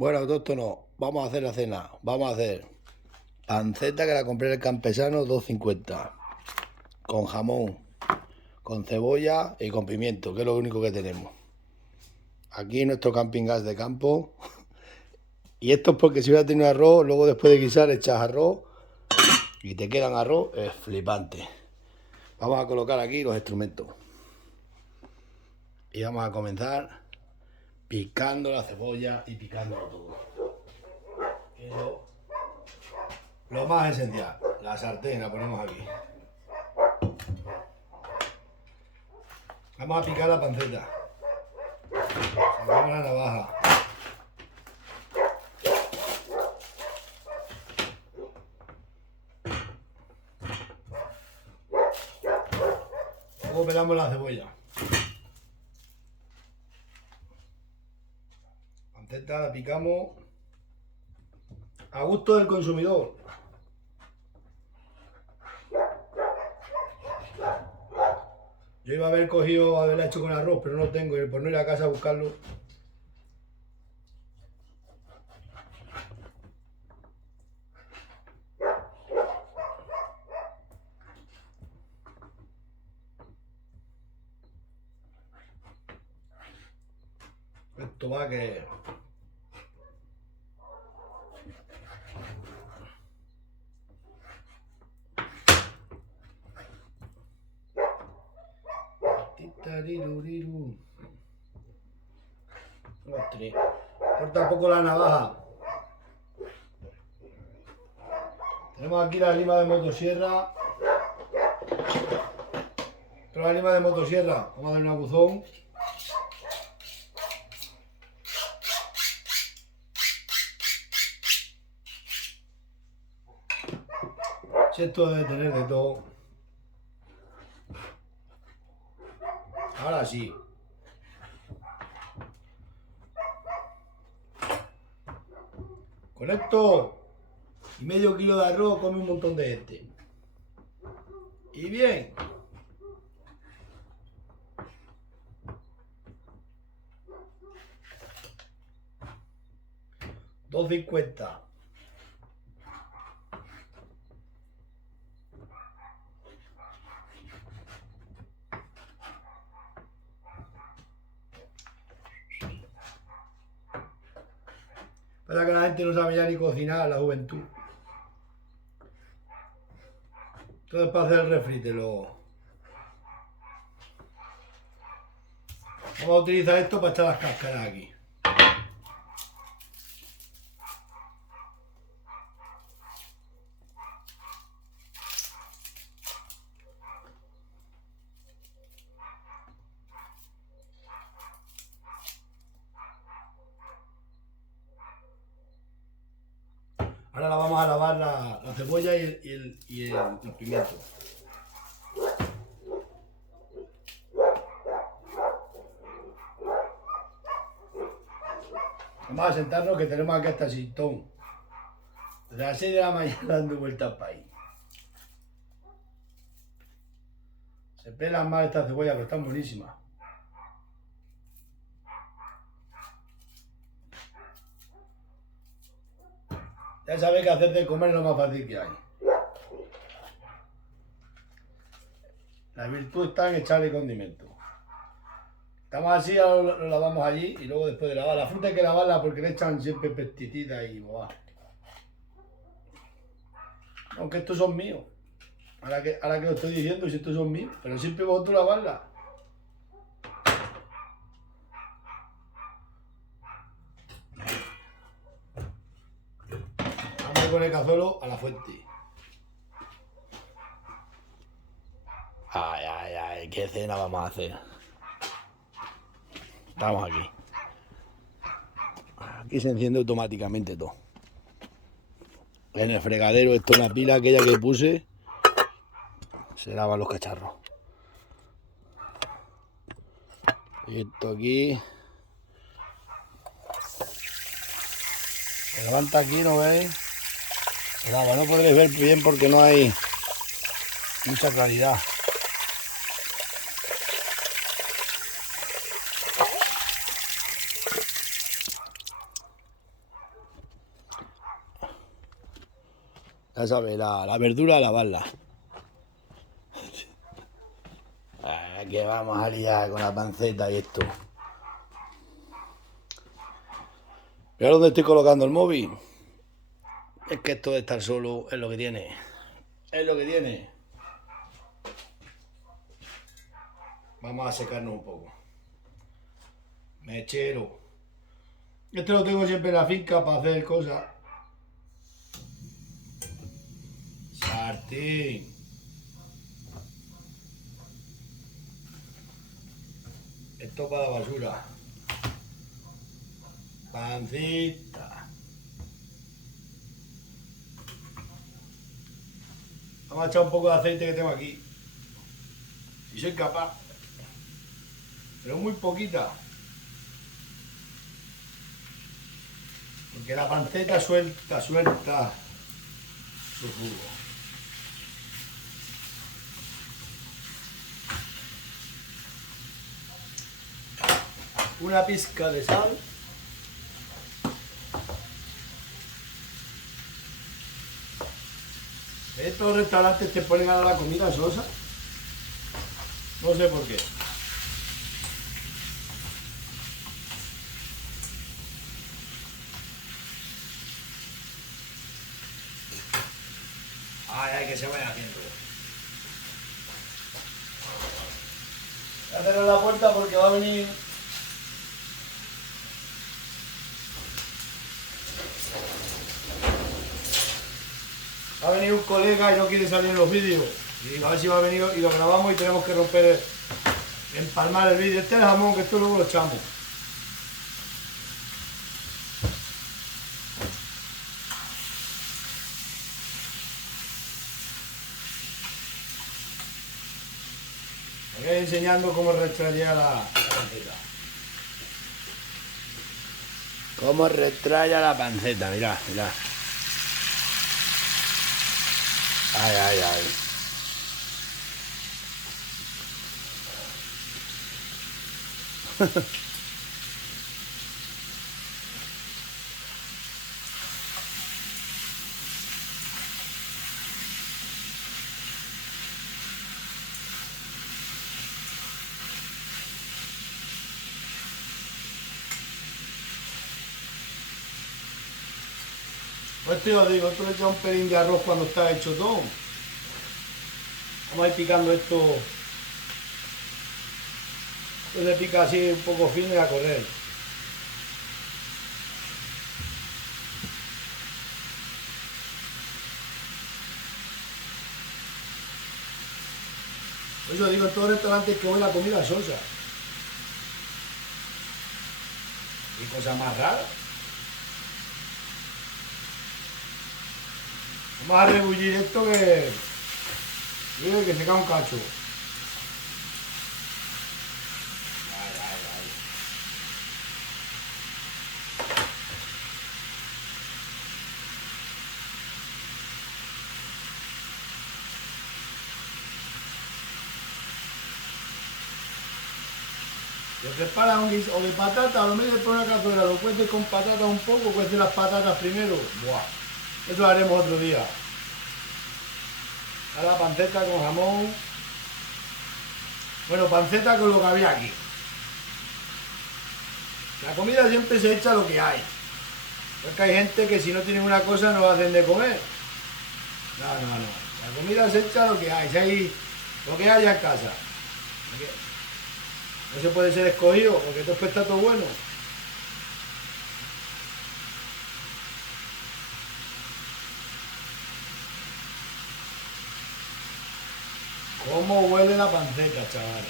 Bueno, autóctono, vamos a hacer la cena. Vamos a hacer panceta que la compré en el Campesano, 2,50. Con jamón, con cebolla y con pimiento, que es lo único que tenemos. Aquí nuestro camping gas de campo. Y esto es porque si hubiera tenido arroz, luego después de guisar echas arroz y te quedan arroz, es flipante. Vamos a colocar aquí los instrumentos. Y vamos a comenzar picando la cebolla y picándolo todo. Pero lo más esencial, la sartén la ponemos aquí. Vamos a picar la panceta. Sacamos la navaja. Luego pelamos la cebolla. Panceta la picamos a gusto del consumidor. Yo iba a haber cogido, haberla hecho con arroz, pero no lo tengo, y por no ir a casa a buscarlo. Esto va que... Ostras. Corta un poco la navaja. Tenemos aquí la lima de motosierra. Esto es la lima de motosierra. Vamos a darle un aguzón. Si esto debe tener de todo. Ahora sí. Con esto y medio kilo de arroz come un montón de gente. Y bien. $2,50. Para que la gente no sabe ya ni cocinar, la juventud. Entonces para hacer el refrite vamos a utilizar esto para echar las cáscaras aquí. Ahora la vamos a lavar la cebolla y el pimiento. Vamos a sentarnos que tenemos aquí hasta Sintón. Desde las 6 de la mañana dando vueltas para ahí. Se pelan mal estas cebollas, pero están buenísimas. Ya sabéis que hacer de comer es lo más fácil que hay. La virtud está en echarle condimento. Estamos así, ahora lo lavamos allí y luego después de lavar. La fruta hay que lavarla porque le echan siempre pesticidas y boba. Aunque estos son míos. Ahora que lo estoy diciendo, si estos son míos. Pero siempre vosotros lavarla. Vamos a poner cazuelo a la fuente. Ay, ay, ay, qué cena vamos a hacer. Estamos aquí. Aquí se enciende automáticamente todo. En el fregadero, esto es una pila aquella que puse. Se lavan los cacharros. Y esto aquí. Se levanta aquí, ¿no veis? El agua no podréis ver bien porque no hay mucha claridad. Ya sabes, la verdura a lavarla. Que vamos a liar con la panceta y esto. ¿Pero dónde estoy colocando el móvil? Es que esto de estar solo es lo que tiene. Es lo que tiene. Vamos a secarnos un poco. Mechero. Este lo tengo siempre en la finca para hacer cosas. Sartén. Esto para la basura. Pancita. Vamos a echar un poco de aceite que tengo aquí. Y soy capaz. Pero muy poquita. Porque la panceta suelta su jugo. Una pizca de sal. Estos restaurantes te ponen ahora la comida sosa. No sé por qué. Ay, que se vaya haciendo. Voy a cerrar la puerta porque va a venir. Va a venir un colega y no quiere salir en los vídeos. Y a ver si va a venir y lo grabamos y tenemos que empalmar el vídeo. Este es el jamón, que esto luego lo echamos. Os voy enseñando cómo retraya la panceta. Cómo retraya la panceta, mirad, mirad. Ay, ay, ay. Pues esto yo digo, esto le echa un pelín de arroz cuando está hecho todo. Vamos a ir picando esto. Esto se pica así un poco fino y a correr. Por eso digo, en todos los restaurantes que voy la comida sosa. Y cosas más raras. Vamos a rebullir esto que se cae un cacho. Ay, ay, ay. Le preparas un guiso o de patata, a lo mejor le pones una cazuela, lo cueces con patatas un poco, cueces las patatas primero. Buah. Eso lo haremos otro día. A la panceta con jamón. Bueno, panceta con lo que había aquí. La comida siempre se echa lo que hay. Porque hay gente que si no tienen una cosa no hacen de comer. No, no, no. La comida se echa lo que hay. Si hay lo que haya en casa. No se puede ser escogido porque esto está todo bueno. ¿Cómo huele la panceta, chavales?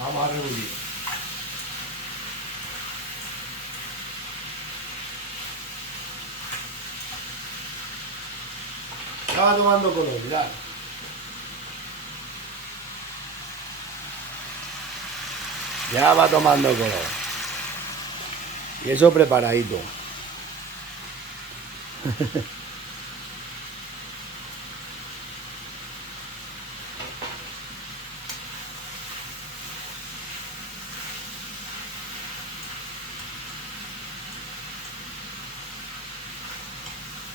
Vamos a rebullir. Ya va tomando color, mirad. Ya va tomando color. Y eso preparadito.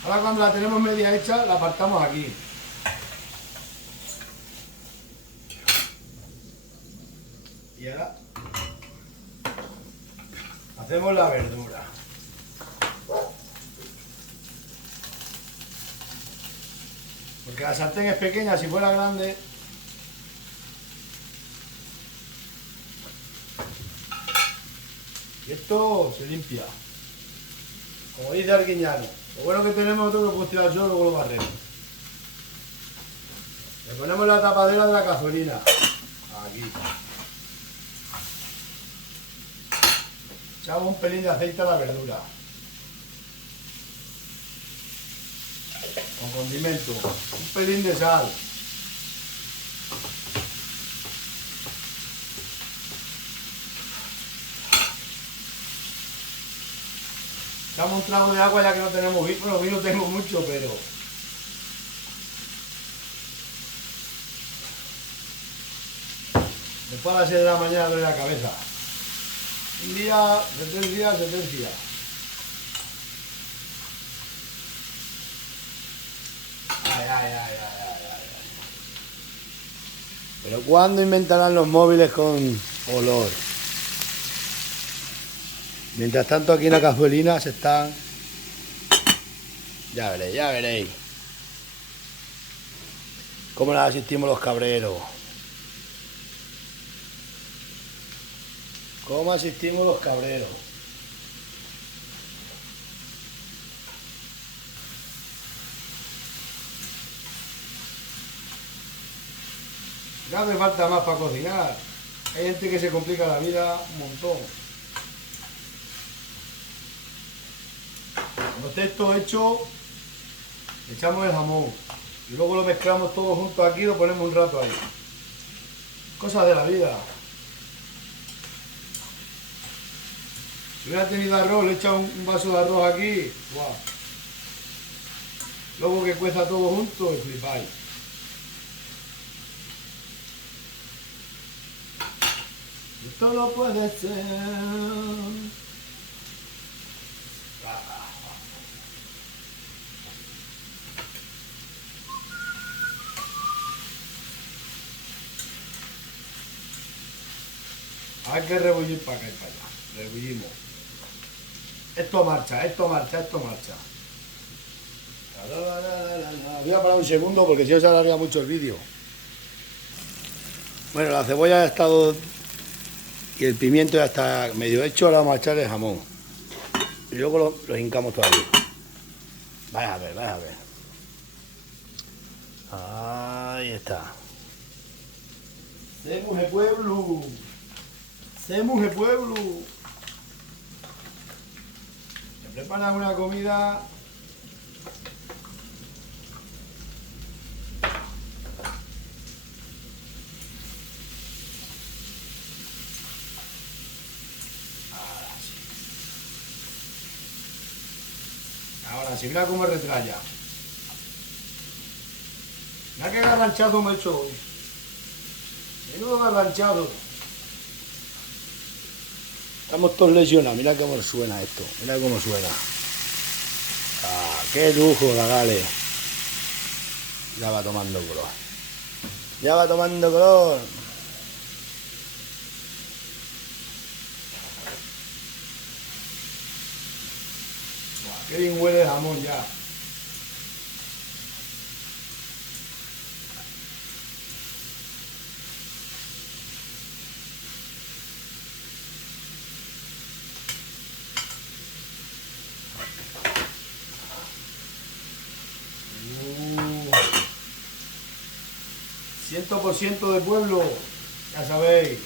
Ahora cuando la tenemos media hecha, la apartamos aquí. Y ahora hacemos la verdura. Porque la sartén es pequeña, si fuera grande. Y esto se limpia. Como dice Arguiñano. Lo bueno que tenemos nosotros que podemos tirar yo, luego lo barremos. Le ponemos la tapadera de la cazuelina. Aquí. Echamos un pelín de aceite a la verdura. Con condimento. Un pelín de sal. Echamos un trago de agua ya que no tenemos vino. Bueno, vino tengo mucho, pero... Después a las 6 de la mañana duele la cabeza. Un día, de 3 días, de 3 días. Ay, ay, ay, ay, ay, ay. Pero ¿cuándo inventarán los móviles con olor? Mientras tanto aquí en la cazuelina se están... Ya veréis, ya veréis. Cómo las asistimos los cabreros. Cómo asistimos los cabreros. No hace falta más para cocinar. Hay gente que se complica la vida un montón. Cuando esté esto hecho, echamos el jamón. Y luego lo mezclamos todo junto aquí y lo ponemos un rato ahí. Cosas de la vida. Si hubiera tenido arroz, le he echado un vaso de arroz aquí. ¡Guau! Luego que cueza todo junto y flipáis. Esto no puede ser. Hay que rebullir para acá y para allá. Rebullimos. Esto marcha, esto marcha, esto marcha. Voy a parar un segundo porque si no se alarga mucho el vídeo. Bueno, la cebolla ya ha estado y el pimiento ya está medio hecho. Ahora vamos a echar el jamón. Y luego lo hincamos todavía. Vaya a ver, vaya a ver. Ahí está. ¡Semos el pueblo! ¡Semos el pueblo! Me preparan una comida. Ahora sí, mira cómo retraya. Mira qué garranchazo me he hecho hoy. Menudo garranchado. Estamos todos lesionados. Mira cómo suena esto. Mira cómo suena. Ah, qué lujo, la Gale. Ya va tomando color. Ya va tomando color. Buah, qué bien huele el jamón ya. ¡100% de pueblo! Ya sabéis.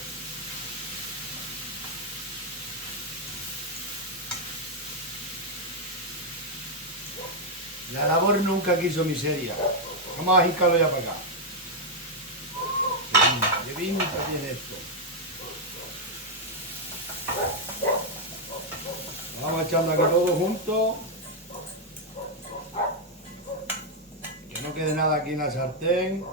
La labor nunca quiso miseria. Vamos a hincarlo ya para acá. Qué pinta tiene esto. Lo vamos echando aquí todo junto. Que no quede nada aquí en la sartén.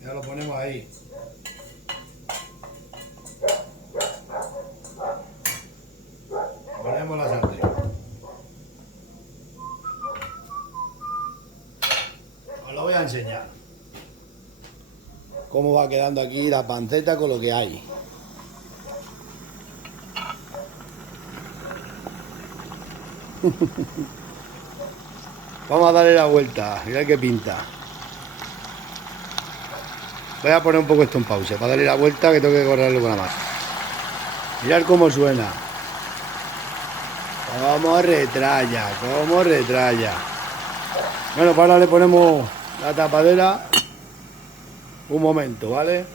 Ya lo ponemos ahí. Ponemos la sartén. Os lo voy a enseñar. Cómo va quedando aquí la panceta con lo que hay. Vamos a darle la vuelta, mirad qué pinta. Voy a poner un poco esto en pausa para darle la vuelta, que tengo que correrlo con la mano. Mirad cómo suena. Cómo retralla, cómo retralla. Bueno, pues ahora le ponemos la tapadera. Un momento, ¿vale?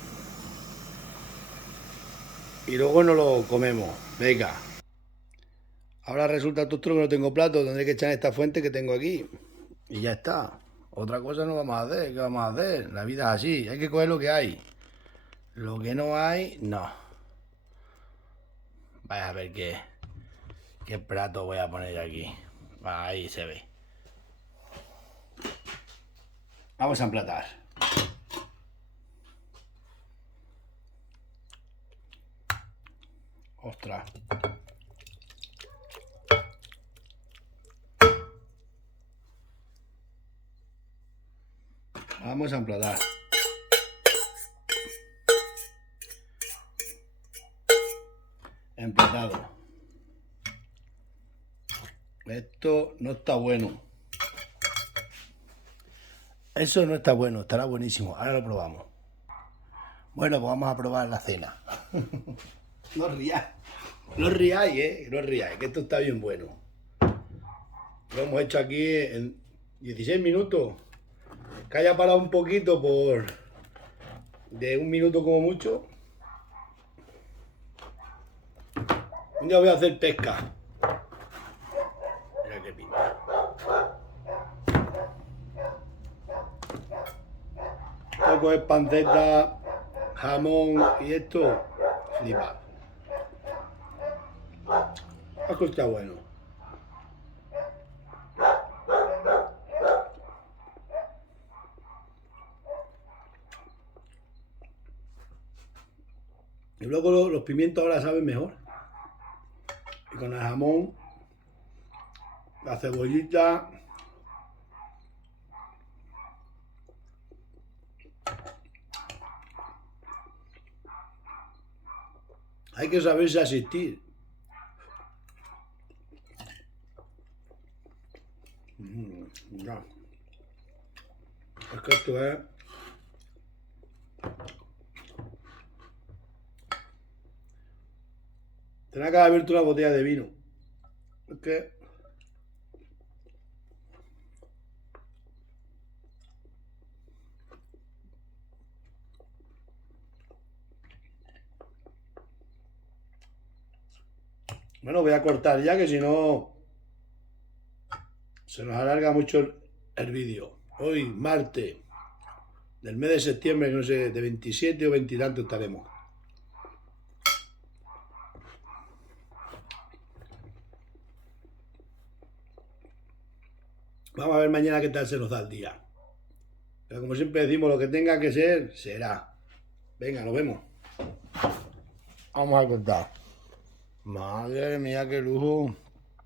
Y luego nos lo comemos. Venga. Ahora resulta tonto que no tengo plato. Tendré que echar esta fuente que tengo aquí. Y ya está. Otra cosa no vamos a hacer. ¿Qué vamos a hacer? La vida es así. Hay que coger lo que hay. Lo que no hay, no. Vaya a ver qué plato voy a poner aquí. Ahí se ve. Vamos a emplatar. Ostras. Vamos a emplatar. Emplatado. Esto no está bueno. Eso no está bueno, estará buenísimo. Ahora lo probamos. Bueno, pues vamos a probar la cena. No os ríais. No os ríais, no os ríais, que esto está bien bueno. Lo hemos hecho aquí en 16 minutos. Que haya parado un poquito por... de un minuto como mucho. Un día voy a hacer pesca. Mira qué pinta. Poco es panceta, jamón y esto. Flipa. Esto está bueno. Y luego los pimientos ahora saben mejor. Y con el jamón, la cebollita. Hay que saberse asistir. Ya. Es que esto es... Tenía que haber abierto una botella de vino. Es que... Bueno, voy a cortar ya, que si no... se nos alarga mucho el vídeo. Hoy, martes, del mes de septiembre, no sé, de 27 o 20 y tanto estaremos. Vamos a ver mañana qué tal se nos da el día. Pero como siempre decimos, lo que tenga que ser, será. Venga, nos vemos. Vamos a cortar. Madre mía, qué lujo.